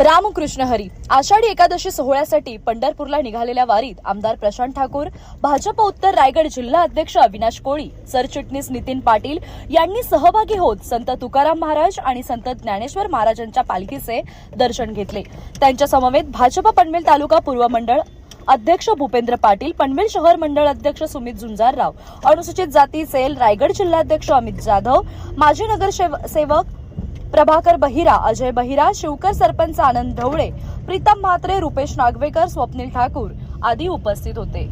रामकृष्ण हरी. आषाढी एकादशी सोहळ्यासाठी पंढरपूरला निघालेल्या वारीत आमदार प्रशांत ठाकूर, भाजप उत्तर रायगड जिल्हा अध्यक्ष अविनाश कोळी, सरचिटणीस नितीन पाटील यांनी सहभागी होत संत तुकाराम महाराज आणि संत ज्ञानेश्वर महाराजांच्या पालखीचे दर्शन घेतले. त्यांच्या समवेत भाजप पनवेल तालुका पूर्व मंडळ अध्यक्ष भूपेंद्र पाटील, पनवेल शहर मंडळ अध्यक्ष सुमित झुंजारराव, अनुसूचित जाती सेल रायगड जिल्हाध्यक्ष अमित जाधव, माजी नगरसेवक प्रभाकर बहिरा, अजय बहिरा, शिवकर सरपंच आनंद ढवळे, प्रीतम म्हात्रे, रुपेश नागवेकर, स्वप्नील ठाकूर आदी उपस्थित होते.